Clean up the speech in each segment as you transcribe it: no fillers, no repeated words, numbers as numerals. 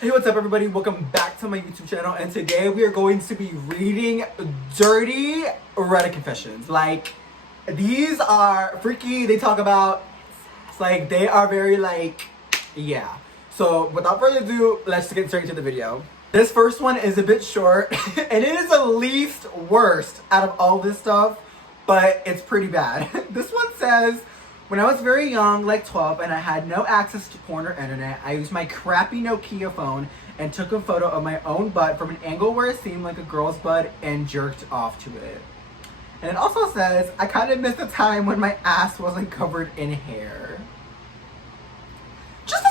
Hey, what's up everybody? Welcome back to my YouTube channel, and today we are going to be reading dirty Reddit confessions. Like, these are freaky. They talk about, like, they are very yeah. So without further ado, let's get straight into the video. This first one is a bit short and it is the least worst out of all this stuff, but it's pretty bad. This one says, when I was very young, like 12, and I had no access to porn or internet, I used my crappy Nokia phone and took a photo of my own butt from an angle where it seemed like a girl's butt and jerked off to it. And it also says, I kind of missed the time when my ass wasn't covered in hair. Just to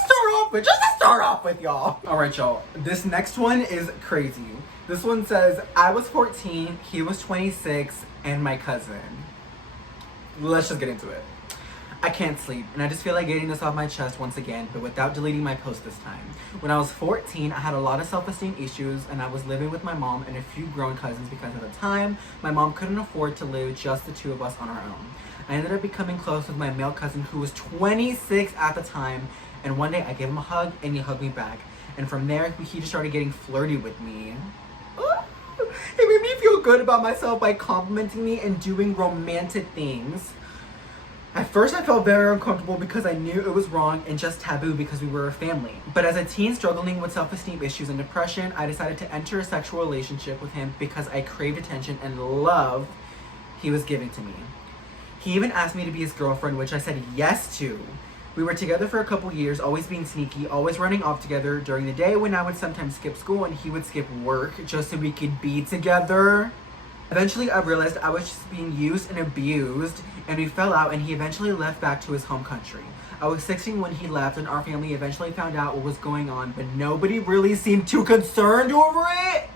start off with, y'all. Alright, y'all. This next one is crazy. This one says, I was 14, he was 26, and my cousin. Let's just get into it. I can't sleep, and I just feel like getting this off my chest once again, but without deleting my post this time. When I was 14, I had a lot of self-esteem issues, and I was living with my mom and a few grown cousins because at the time, my mom couldn't afford to live just the two of us on our own. I ended up becoming close with my male cousin who was 26 at the time, and one day I gave him a hug, and he hugged me back. And from there, he just started getting flirty with me. It made me feel good about myself by complimenting me and doing romantic things. At first I felt very uncomfortable because I knew it was wrong and just taboo because we were a family. But as a teen struggling with self-esteem issues and depression, I decided to enter a sexual relationship with him because I craved attention and love he was giving to me. He even asked me to be his girlfriend, which I said yes to. We were together for a couple years, always being sneaky, always running off together during the day when I would sometimes skip school and he would skip work just so we could be together. Eventually, I realized I was just being used and abused, and we fell out, and he eventually left back to his home country. I was 16 when he left, and our family eventually found out what was going on, but nobody really seemed too concerned over it.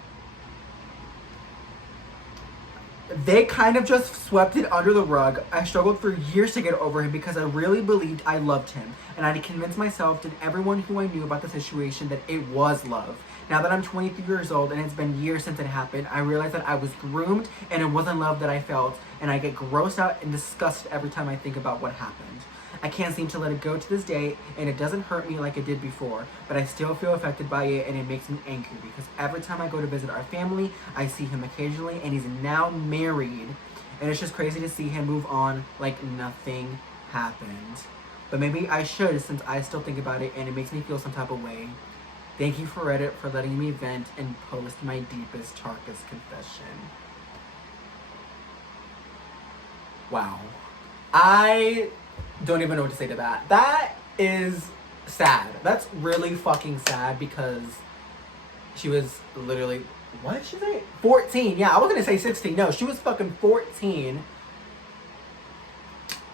They kind of just swept it under the rug. I struggled for years to get over him because I really believed I loved him, and I convinced myself and everyone who I knew about the situation that it was love. Now that I'm 23 years old and it's been years since it happened, I realized that I was groomed and it wasn't love that I felt, and I get grossed out and disgusted every time I think about what happened. I can't seem to let it go to this day, and it doesn't hurt me like it did before, but I still feel affected by it, and it makes me angry because every time I go to visit our family, I see him occasionally, and he's now married, and it's just crazy to see him move on like nothing happened. But maybe I should, since I still think about it and it makes me feel some type of way. Thank you for Reddit for letting me vent and post my deepest, darkest confession. Wow. I don't even know what to say to that. That is sad. That's really fucking sad because she was literally, what did she say? 14. Yeah, I was gonna say 16. No, she was fucking 14.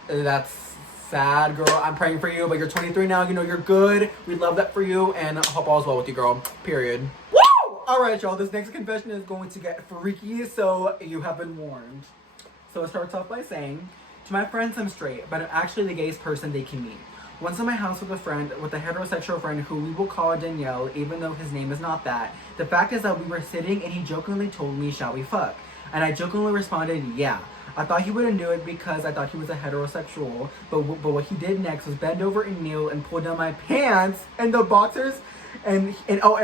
That's sad, girl. I'm praying for you, but you're 23 now. You know you're good. We love that for you, and I hope all's well with you, girl. Period. Woo! Alright, y'all. This next confession is going to get freaky, so you have been warned. So it starts off by saying, to my friends, I'm straight, but I'm actually the gayest person they can meet. Once in my house with a heterosexual friend who we will call Danielle, even though his name is not that. The fact is that we were sitting and he jokingly told me, shall we fuck? And I jokingly responded, yeah. I thought he wouldn't do it because I thought he was a heterosexual, but what he did next was bend over and kneel and pull down my pants and the boxers, and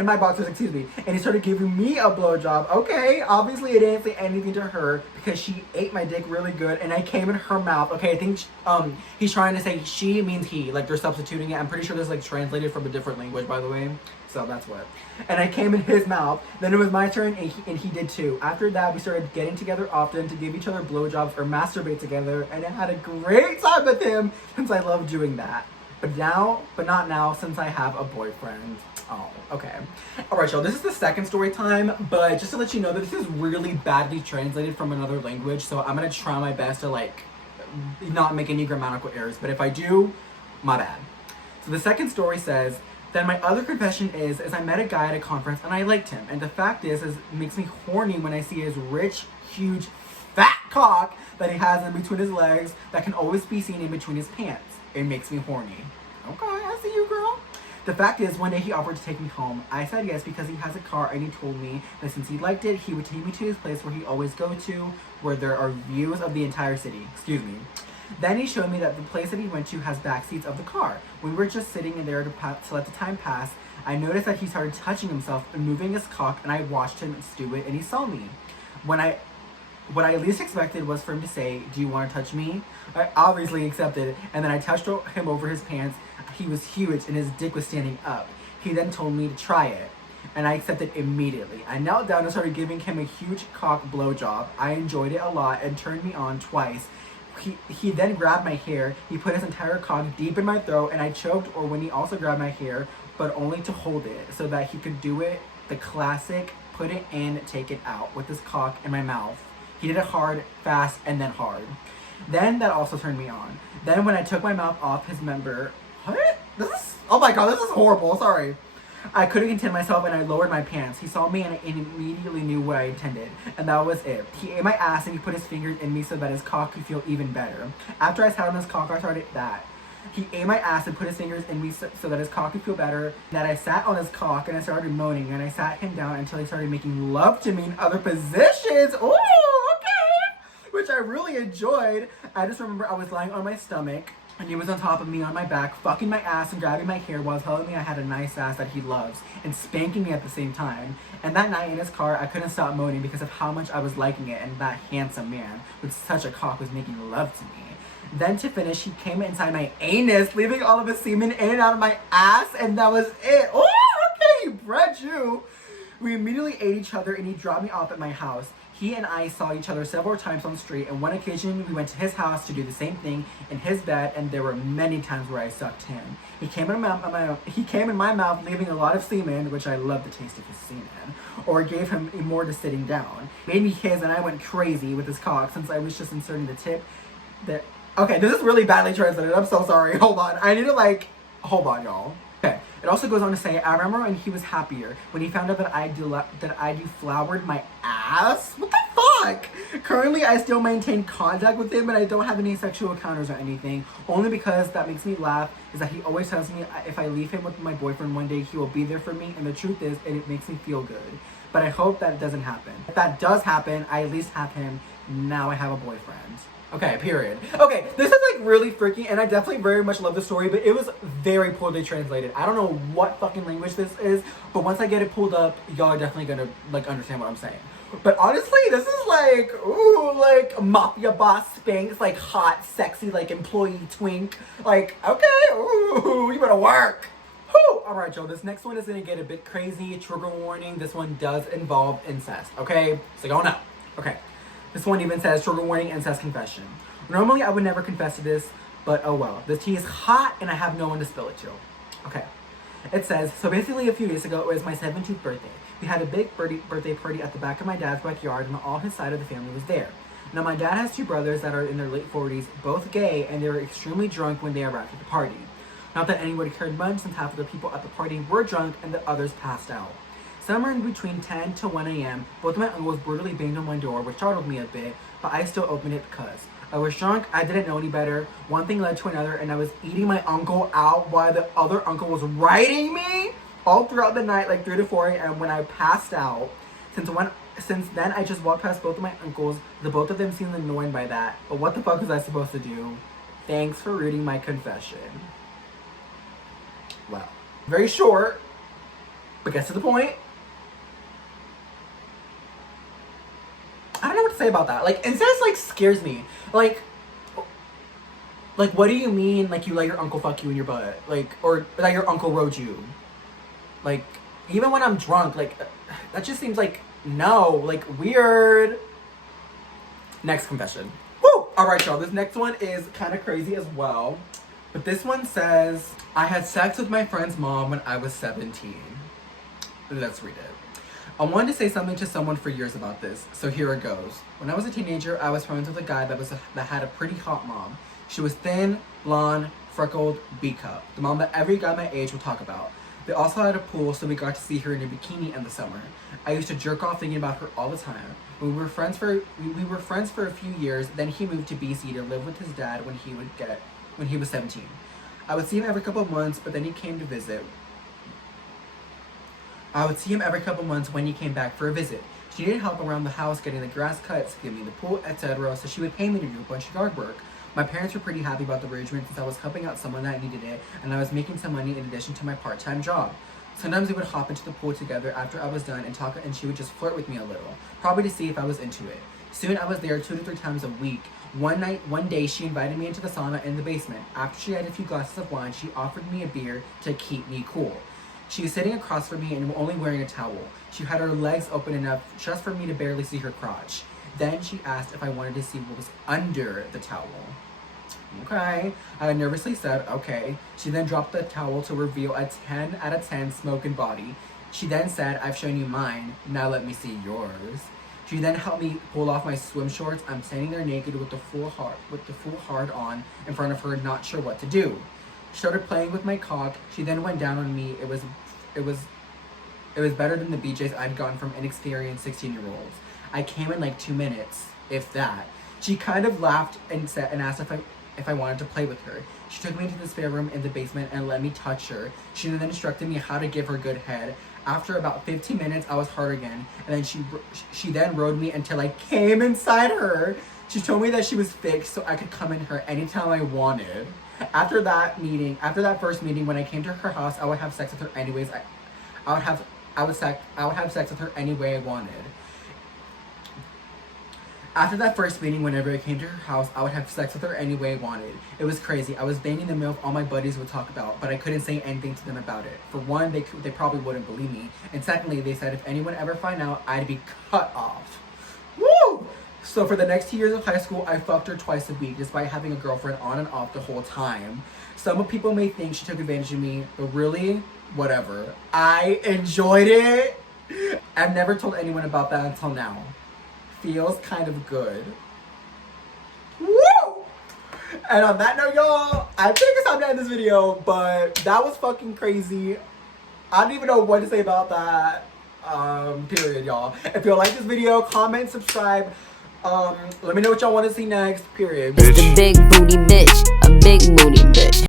my boxers, excuse me, and he started giving me a blowjob. Okay, obviously I didn't say anything to her because she ate my dick really good and I came in her mouth. Okay, I think he's trying to say she means he, like they're substituting it. I'm pretty sure this is like translated from a different language, by the way. So that's what. And I came in his mouth. Then it was my turn, and he did too. After that, we started getting together often to give each other blowjobs or masturbate together, and I had a great time with him since I love doing that. But not now, since I have a boyfriend. Oh, okay. Alright, y'all, this is the second story time, but just to let you know that this is really badly translated from another language, so I'm gonna try my best to, like, not make any grammatical errors, but if I do, my bad. So the second story says, then my other confession is I met a guy at a conference and I liked him. And the fact is it makes me horny when I see his rich, huge, fat cock that he has in between his legs that can always be seen in between his pants. It makes me horny. Okay, I see you, girl. The fact is, one day he offered to take me home. I said yes because he has a car and he told me that since he liked it, he would take me to his place where he always go to, where there are views of the entire city. Excuse me. Then he showed me that the place that he went to has back seats of the car. We were just sitting in there to let the time pass. I noticed that he started touching himself and moving his cock, and I watched him do it, and he saw me. When I What I least expected was for him to say, "Do you want to touch me?" I obviously accepted, and then I touched him over his pants. He was huge, and his dick was standing up. He then told me to try it, and I accepted immediately. I knelt down and started giving him a huge cock blowjob. I enjoyed it a lot and turned me on twice. He then grabbed my hair. He put his entire cock deep in my throat, and I choked, or when he also grabbed my hair, but only to hold it, so that he could do it the classic, put it in, take it out, with his cock in my mouth. He did it hard, fast, and then hard. Then that also turned me on. Then when I took my mouth off his member, what? Oh my god, this is horrible, sorry. I couldn't contain myself and I lowered my pants. He saw me and immediately knew what I intended. And that was it. He ate my ass and he put his fingers in me so that his cock could feel even better. After I sat on his cock, I started that. He ate my ass and put his fingers in me so that his cock could feel better. That I sat on his cock and I started moaning and I sat him down until he started making love to me in other positions. Ooh, okay. Which I really enjoyed. I just remember I was lying on my stomach and he was on top of me on my back, fucking my ass and grabbing my hair while telling me I had a nice ass that he loves and spanking me at the same time. And that night in his car, I couldn't stop moaning because of how much I was liking it and that handsome man with such a cock was making love to me. Then to finish, he came inside my anus, leaving all of his semen in and out of my ass, and that was it. Oh, okay, he bred you. We immediately ate each other and he dropped me off at my house. He and I saw each other several times on the street, and one occasion we went to his house to do the same thing in his bed, and there were many times where I sucked him. He came in my mouth, leaving a lot of semen, which I love the taste of his semen, or gave him more to sitting down. Made me his, and I went crazy with his cock since I was just inserting the tip. Okay, this is really badly translated. I'm so sorry. Hold on. I need to hold on, y'all. Okay. It also goes on to say, I remember when he was happier, when he found out that I deflowered my ass. What the fuck? Currently, I still maintain contact with him, and I don't have any sexual encounters or anything. Only because that makes me laugh is that he always tells me if I leave him with my boyfriend one day, he will be there for me. And the truth is, it makes me feel good. But I hope that it doesn't happen. If that does happen, I at least have him. Now I have a boyfriend. Okay, period. Okay, this is really freaky, and I definitely very much love the story, but it was very poorly translated. I don't know what fucking language this is, but once I get it pulled up, y'all are definitely gonna understand what I'm saying. But honestly, this is ooh, mafia boss Spanx, hot, sexy, employee twink. Okay, ooh, you better work. Whew. All right, y'all, this next one is gonna get a bit crazy. Trigger warning, this one does involve incest, okay? So y'all know. Okay. This one even says, trigger warning, incest confession. Normally, I would never confess to this, but oh well. The tea is hot, and I have no one to spill it to. Okay. It says, so basically a few days ago, it was my 17th birthday. We had a big birthday party at the back of my dad's backyard, and all his side of the family was there. Now, my dad has two brothers that are in their late 40s, both gay, and they were extremely drunk when they arrived at the party. Not that anybody cared much, since half of the people at the party were drunk, and the others passed out. Somewhere in between 10 to 1 a.m., both of my uncles brutally banged on my door, which startled me a bit, but I still opened it because I was drunk, I didn't know any better, one thing led to another, and I was eating my uncle out while the other uncle was riding me all throughout the night, 3 to 4 a.m. when I passed out. Since then, I just walked past both of my uncles. The both of them seemed annoyed by that, but what the fuck was I supposed to do? Thanks for reading my confession. Well, very short, but gets to the point. I don't know what to say about that. Incest, scares me. What do you mean, you let your uncle fuck you in your butt? Or that your uncle rode you? Even when I'm drunk, that just seems no, weird. Next confession. Woo! Alright, y'all, this next one is kind of crazy as well. But this one says, I had sex with my friend's mom when I was 17. Let's read it. I wanted to say something to someone for years about this, so here it goes. When I was a teenager, I was friends with a guy that had a pretty hot mom. She was thin, blonde, freckled, B-cup. The mom that every guy my age would talk about. They also had a pool, so we got to see her in a bikini in the summer. I used to jerk off thinking about her all the time. We were friends for a few years, then he moved to BC to live with his dad when he was 17. I would see him every couple of months, but then he came to visit. I would see him every couple months when he came back for a visit. She needed help around the house, getting the grass cut, skimming the pool, etc., so she would pay me to do a bunch of yard work. My parents were pretty happy about the arrangement since I was helping out someone that needed it, and I was making some money in addition to my part-time job. Sometimes we would hop into the pool together after I was done and talk, and she would just flirt with me a little, probably to see if I was into it. Soon I was there 2 to 3 times a week. One day she invited me into the sauna in the basement. After she had a few glasses of wine, she offered me a beer to keep me cool. She was sitting across from me and only wearing a towel. She had her legs open enough just for me to barely see her crotch. Then she asked if I wanted to see what was under the towel. Okay, I nervously said, okay. She then dropped the towel to reveal a 10 out of 10 smoking body. She then said, I've shown you mine, now let me see yours. She then helped me pull off my swim shorts. I'm standing there naked with the full hard on in front of her, not sure what to do. She started playing with my cock. She then went down on me. It was better than the BJs I'd gotten from inexperienced 16-year-olds. I came in like 2 minutes, if that. She kind of laughed and asked if I wanted to play with her. She took me into the spare room in the basement and let me touch her. She then instructed me how to give her good head. After about 15 minutes, I was hard again, and then she then rode me until I came inside her. She told me that she was fixed so I could come in her anytime I wanted. After that first meeting, when I came to her house, I would have sex with her anyways. I would have sex with her any way I wanted. After that first meeting, whenever I came to her house, I would have sex with her any way I wanted. It was crazy. I was banging the MILF all my buddies would talk about, but I couldn't say anything to them about it. For one, they probably wouldn't believe me. And secondly, they said if anyone ever find out, I'd be cut off. Woo! So for the next 2 years of high school, I fucked her twice a week, despite having a girlfriend on and off the whole time. Some people may think she took advantage of me, but really, whatever. I enjoyed it. I've never told anyone about that until now. Feels kind of good. Woo! And on that note, y'all, I think it's time to end this video, but that was fucking crazy. I don't even know what to say about that. Period, y'all. If you like this video, comment, subscribe. Let me know what y'all want to see next. Period. It's the big booty bitch, a big booty bitch.